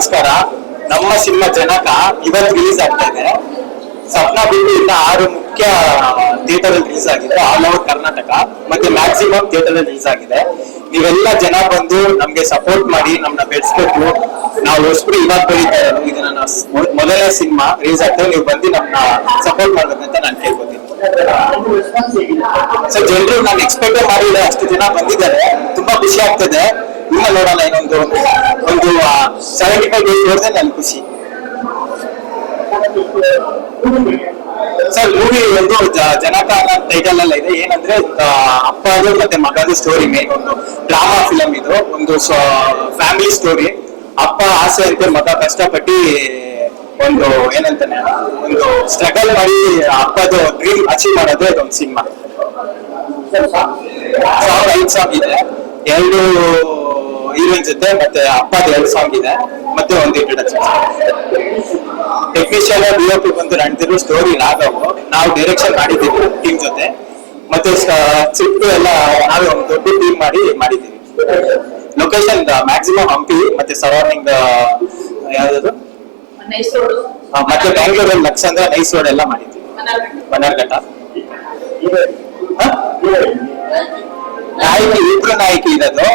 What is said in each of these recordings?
ನಮಸ್ಕಾರ. ನಮ್ಮ ಸಿನಿಮಾ ಜನಕ ಇವತ್ತು ರಿಲೀಸ್ ಆಗ್ತಾ ಇದೆ. ಸಪ್ನ ಬಿಟ್ಟು ಇನ್ನ ಆರು ಮುಖ್ಯ ಥಿಯೇಟರ್ ಅಲ್ಲಿ ರಿಲೀಸ್ ಆಗಿದೆ ಆಲ್ ಓವರ್ ಕರ್ನಾಟಕ ಮತ್ತೆ ಮ್ಯಾಕ್ಸಿಮಮ್ ಥಿಯೇಟರ್ ಅಲ್ಲಿ ರಿಲೀಸ್ ಆಗಿದೆ. ನೀವೆಲ್ಲ ಜನ ಬಂದು ನಮ್ಗೆ ಸಪೋರ್ಟ್ ಮಾಡಿ, ನಮ್ನ ಬೆಳೆಸ್ಬೇಕು. ನಾವು ಹೊಸಬ್ರು ಇವಾಗ ಬರೀತಾ ಇರೋದು. ಇದು ನನ್ನ ಮೊದಲನೇ ಸಿನಿಮಾ ರಿಲೀಸ್ ಆಗ್ತದೆ ನೀವು ಬಂದು ನಮ್ನ ಸಪೋರ್ಟ್ ಮಾಡ್ಬೇಕಂತ ನಾನು ಕೇಳ್ಕೊತೀನಿ. ಸೊ ಜನರು ನಾನು ಎಕ್ಸ್ಪೆಕ್ಟ್ ಮಾಡಿಲ್ಲ. ಅಷ್ಟು ಜನ ಬಂದಿದ್ದಾರೆ. ತುಂಬಾ ಖುಷಿ ಆಗ್ತದೆ. ನೋಡೋಣ ಇನ್ನೊಂದು ಒಂದು ಸೆವೆಂಟಿ ಫೈವ್ ಡೇಸ್ ನೋಡಿದ್ರೆ ಖುಷಿ ಸರ್ ಮೂವಿ ಒಂದು ಜನಕ ಟೈಟಲ್ ಅಲ್ಲ ಇದೆ ಏನಂದ್ರೆ ಅಪ್ಪ ಅಪ್ಪದು ಮತ್ತೆ ಮಗದು ಸ್ಟೋರಿ ಮೇನ್ ಒಂದು ಡ್ರಾಮಾ ಫಿಲಮ್ ಇದು ಒಂದು ಫ್ಯಾಮಿಲಿ ಸ್ಟೋರಿ ಅಪ್ಪ ಆಸೆ ಅಂತ ಮಗ ಕಷ್ಟಪಟ್ಟು ಒಂದು ಏನಂತಾನೆ ಒಂದು ಸ್ಟ್ರಗಲ್ ಮಾಡಿ ಅಪ್ಪದು ಡ್ರೀಮ್ ಅಚೀವ್ ಮಾಡೋದು ಇದೊಂದು ಸಿನಿಮಾ ಸಾವಿರ ಐದು ಸಾವಿರ ಇದೆ ಎರಡು ಹೀರೋಯಿನ್ ಜೊತೆ ಮತ್ತೆ ಅಪ್ಪಾದ ಎರಡು ಸಾಂಗ್ ಇದೆ. ಮತ್ತೆ ಒಂದು ಇಂಟ್ರಡಕ್ಷನ್ ಟೆಕ್ನಿಷಿಯನ್ ಡಿಒಪಿ ಬಂದು ನಡೆದಿರೋ ಸ್ಟೋರಿ ನಾಗವು ನಾವು ಡೈರೆಕ್ಷನ್ ಮಾಡಿದ್ದೀವಿ ಟೀಮ್ ಜೊತೆ. ಮತ್ತೆ ಸ್ಕ್ರಿಪ್ಟ್ ಎಲ್ಲ ನಾವೇ ಒಂದು ದೊಡ್ಡ ಟೀಮ್ ಮಾಡಿ ಮಾಡಿದ್ದೀವಿ. ಲೊಕೇಶನ್ ಮ್ಯಾಕ್ಸಿಮಮ್ ಹಂಪಿ ಮತ್ತೆ ಸರೌಂಡಿಂಗ್ ಯಾವ್ದು ಮತ್ತೆ ಬ್ಯಾಂಗ್ಳೂರಲ್ಲಿ ಲಕ್ಷಂದ್ರ ನೈಸ್ ರೋಡ್ ಎಲ್ಲ ಮಾಡಿದ್ದೀವಿ. ಬನ್ನರ್ಘಟ್ಟ ಹ? ನಾಯಕಿ ಇಬ್ರು ನಾಯಕಿ ಇದನ್ನು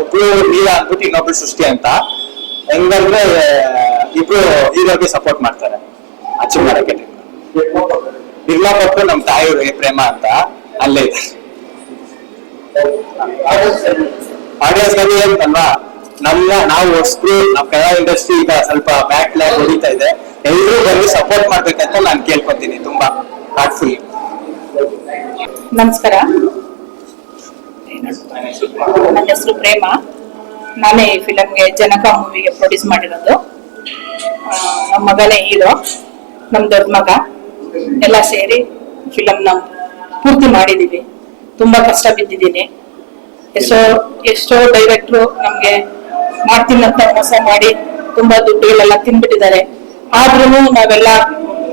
ಒಬ್ರು ನೀಲಾ ಅಂದ್ಬಿಟ್ಟು ಇನ್ನೊಬ್ರು ಸೃಷ್ಟಿ ಅಂತ. ಹೆಂಗಂದ್ರೆ, ಇಬ್ರು ಹೀರೋಗೆ ಸಪೋರ್ಟ್ ಮಾಡ್ತಾರೆ. ಅಚ್ಚು ಮಾಡಕ್ಕೆ. ನಿರ್ಮಾಪಕರು ನಮ್ ತಾಯಿಯವ್ರಿಗೆ ಪ್ರೇಮ ಅಂತ ಅಲ್ಲೇ ಇದೆ. ಆಡಿಯನ್ಸ್ ಗಳಿಗೆ ಅಂತಲ್ವಾ? ನಮ್ಮ, ನಾವು ಹೊಸಬ್ರು ನಮ್ಮ ಕನ್ನಡ ಇಂಡಸ್ಟ್ರಿ ಈಗ ಸ್ವಲ್ಪ ಬ್ಯಾಕ್ ಲ್ಯಾಕ್ ಹೊಡಿತಾ ಇದೆ. ಎಲ್ಲರೂ ಬಂದು ಸಪೋರ್ಟ್ ಮಾಡ್ಬೇಕಂತ ನಾನು ಕೇಳ್ಕೊತೀನಿ, ತುಂಬಾ ಹಾರ್ಟ್ಫುಲ್ ನಮಸ್ಕಾರ. ನನ್ನ ಹೆಸರು ಪ್ರೇಮ. ನಾನೇ ಈ ಫಿಲಮ್ಗೆ ಜನಕ ಮೂವಿಗೆ ಪ್ರೊಡ್ಯೂಸ್ ಮಾಡಿರೋದು. ನಮ್ಮ ಮಗನೇ ಹೀರೋ ನಮ್ಮ ದೊಡ್ಡ ಮಗ. ಎಲ್ಲ ಸೇರಿ ಫಿಲಮ್ನ ಪೂರ್ತಿ ಮಾಡಿದ್ದೀವಿ ತುಂಬಾ ಕಷ್ಟ ಬಿದ್ದಿದ್ದೀನಿ. ಎಷ್ಟೋ ಎಷ್ಟೋ ಡೈರೆಕ್ಟ್ರು ನಮ್ಗೆ ಅಂತ ಮೋಸ ಮಾಡಿ ತುಂಬಾ ದುಡ್ಡುಗಳೆಲ್ಲ ತಿನ್ಬಿಟ್ಟಿದ್ದಾರೆ ಆದ್ರೂ ನಾವೆಲ್ಲ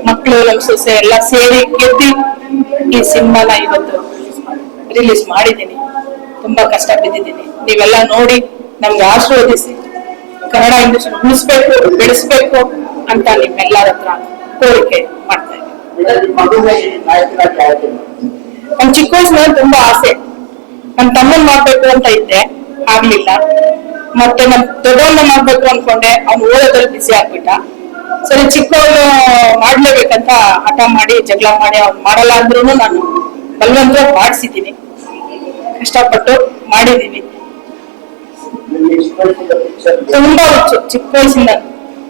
ಮಕ್ಕಳು ನಮ್ಮ ಸೊಸೆ ಎಲ್ಲ ಸೇರಿ ಗೆದ್ದಿ ಈ ಸಿನಿಮಾನ ಇವತ್ತು ರಿಲೀಸ್ ಮಾಡಿದ್ದೀನಿ ತುಂಬಾ ಕಷ್ಟ ಬಿದ್ದಿದ್ದೀನಿ ನೀವೆಲ್ಲ ನೋಡಿ, ನಮ್ಗೆ ಆಶೀರ್ವದಿಸಿ. ಕನ್ನಡ ಇಂಡಸ್ಟ್ರಿ ಉಳಿಸ್ಬೇಕು, ಬೆಳೆಸ್ಬೇಕು ಅಂತ ನಿಮ್ಮೆಲ್ಲರ ಹತ್ರ ಕೋರಿಕೆ ಮಾಡ್ತಾ ಇದ್ದೀನಿ. ನನ್ ಚಿಕ್ಕ ವಯಸ್ಸಿನ ತುಂಬಾ ಆಸೆ. ನಮ್ ತಮ್ಮನ್ ಮಾಡ್ಬೇಕು ಅಂತ ಇದ್ದೆ ಆಗ್ಲಿಲ್ಲ. ಮತ್ತೆ ನಮ್ ದೊಡ್ಡವನ್ನ ಮಾಡ್ಬೇಕು ಅನ್ಕೊಂಡೆ, ಅವ್ನು ಓದೋದ್ರಲ್ಲಿ ಬಿಸಿ ಆಗ್ಬಿಟ್ಟ. ಸರಿ, ಚಿಕ್ಕವನು ಮಾಡ್ಲೇಬೇಕಂತ ಹಠ ಮಾಡಿ, ಜಗಳ ಮಾಡಿ ಅವ್ನು ಮಾಡಲ್ಲ ಅಂದ್ರೂ ನಾನು ಬಲವಂತ ಮಾಡಿಸಿದ್ದೀನಿ. ಕಷ್ಟಪಟ್ಟು ಮಾಡಿದೀವಿ ತುಂಬಾ ಹುಚ್ಚು, ಚಿಕ್ಕ ವಯಸ್ಸಿಂದ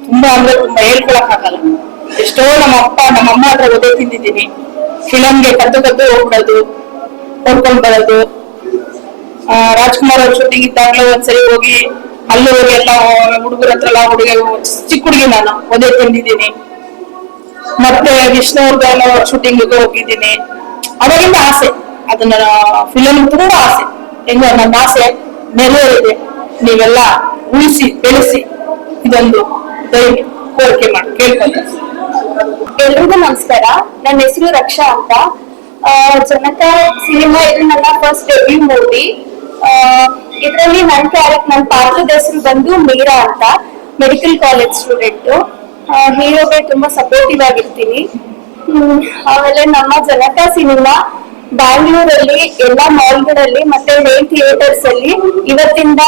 ತುಂಬಾ ಅಂದ್ರೆ ತುಂಬಾ ಹೇಳ್ಕೊಳಕ್ ಆಗಲ್ಲ ಎಷ್ಟೋ ನಮ್ಮ ಅಪ್ಪ, ನಮ್ಮ ಅಮ್ಮ ಹತ್ರ ಒದೆ ತಿಂದಿದ್ದೀನಿ ಫಿಲಮ್ಗೆ ಕದ್ದು ಕದ್ದು ಹೋಗ್ಬಿಡೋದು ನೋಡ್ಕೊಂಡ್ ಬರೋದು. ರಾಜ್ಕುಮಾರ್ ಅವ್ರ ಶೂಟಿಂಗ್ ಇದ್ದಾಗ್ಲೂ ಒಂದ್ಸರಿ ಹೋಗಿ, ಅಲ್ಲಿ ಹೋಗಿ ಎಲ್ಲ ಹುಡುಗರ ಹತ್ರ ಎಲ್ಲ ಹುಡುಗ, ಚಿಕ್ಕ ಹುಡುಗಿ ನಾನು ಒದೆ ತಿಂದಿದ್ದೀನಿ. ಮತ್ತೆ ವಿಷ್ಣುವರ್ಧನ್ ಅವ್ರ ಶೂಟಿಂಗ್ ಹೋಗಿದ್ದೀನಿ. ಅವಾಗಿಂದ ಆಸೆ. ಅದನ್ನ ಫಿಲಮ್ ತುಂಬಾ ಆಸೆ. ಹೆಂಗ ನನ್ನ ಆಸೆ ನೆರವೇರಿದೆ. ನೀವೆಲ್ಲ ಉಳಿಸಿ, ಬೆಳೆಸಿ ಇದೊಂದು ದಯವಿ ಕೋರಿಕೆ ಮಾಡಿ ಕೇಳ್ಕೊಂಡು ಎಲ್ರಿಗೂ ನಮಸ್ಕಾರ. ನನ್ನ ಹೆಸರು ರಕ್ಷಾ ಅಂತ. ಜನತಾ ಸಿನಿಮಾ ಇದು ನನ್ನ ಫಸ್ಟ್ ಡೆಬ್ಯೂ ಮೂವಿ ಇದರಲ್ಲಿ ನನ್ನ ಕ್ಯಾರೆಕ್ಟ್ ನನ್ನ ಪಾತ್ರದ ಹೆಸರು ಬಂದು ಮೀರಾ ಅಂತ ಮೆಡಿಕಲ್ ಕಾಲೇಜ್ ಸ್ಟೂಡೆಂಟ್ ಹೀರೋಗೆ ತುಂಬಾ ಸಪೋರ್ಟಿವ್ ಆಗಿರ್ತೀನಿ. ಆಮೇಲೆ ನಮ್ಮ ಜನಕ ಸಿನಿಮಾ ಬ್ಯಾಂಗ್ಳೂರಲ್ಲಿ, ಎಲ್ಲಾ ಮಾಲ್ಗಳಲ್ಲಿ ಮತ್ತೆ ಮೇನ್ ಥಿಯೇಟರ್ಸ್ ಅಲ್ಲಿ ಇವತ್ತಿಂದ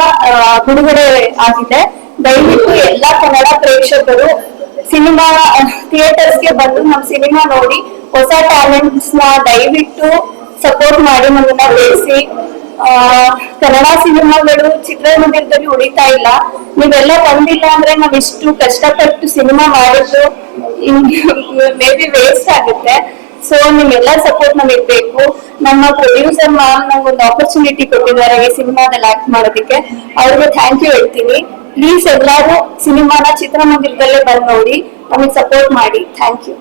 ಬಿಡುಗಡೆ ಆಗಿದೆ. ದಯವಿಟ್ಟು ಎಲ್ಲಾ ಕನ್ನಡ ಪ್ರೇಕ್ಷಕರು ಸಿನಿಮಾ ಥಿಯೇಟರ್ಸ್ಗೆ ಬಂದು ನಮ್ ಸಿನಿಮಾ ನೋಡಿ, ಹೊಸ ಟ್ಯಾಲೆಂಟ್ಸ್ನ ದಯವಿಟ್ಟು ಸಪೋರ್ಟ್ ಮಾಡಿ ನಮ್ಮನ್ನ ಬೆಳೆಸಿ. ಕನ್ನಡ ಸಿನಿಮಾಗಳು ಚಿತ್ರಮಂದಿರದಲ್ಲಿ ಉಳಿತಾ ಇಲ್ಲ. ನೀವೆಲ್ಲ ಬಂದಿಲ್ಲ ಅಂದ್ರೆ ನಾವ್ ಇಷ್ಟು ಕಷ್ಟಪಟ್ಟು ಸಿನಿಮಾ ಮಾಡಿದ್ದು ಮೇ ಬಿ ವೇಸ್ಟ್ ಆಗುತ್ತೆ. ಸೊ ನಿಮ್ಮೆಲ್ಲ ಸಪೋರ್ಟ್ ನಮಗ್ ಬೇಕು ನಮ್ಮ ಪ್ರೊಡ್ಯೂಸರ್ ಮ್ಯಾಮ್ ನಂಗೆ ಒಂದು ಆಪರ್ಚುನಿಟಿ ಕೊಟ್ಟಿದ್ದಾರೆ ಈ ಸಿನಿಮಾದಲ್ಲಿ ಆಕ್ಟ್ ಮಾಡೋದಕ್ಕೆ. ಅವ್ರಿಗೆ ಥ್ಯಾಂಕ್ ಯು ಹೇಳ್ತೀನಿ. ಪ್ಲೀಸ್ ಎಲ್ಲಾರು ಸಿನಿಮಾನ ಚಿತ್ರಮಂದಿರದಲ್ಲೇ ಬಂದು ನೋಡಿ. ನಮಗೆ ಸಪೋರ್ಟ್ ಮಾಡಿ. Thank you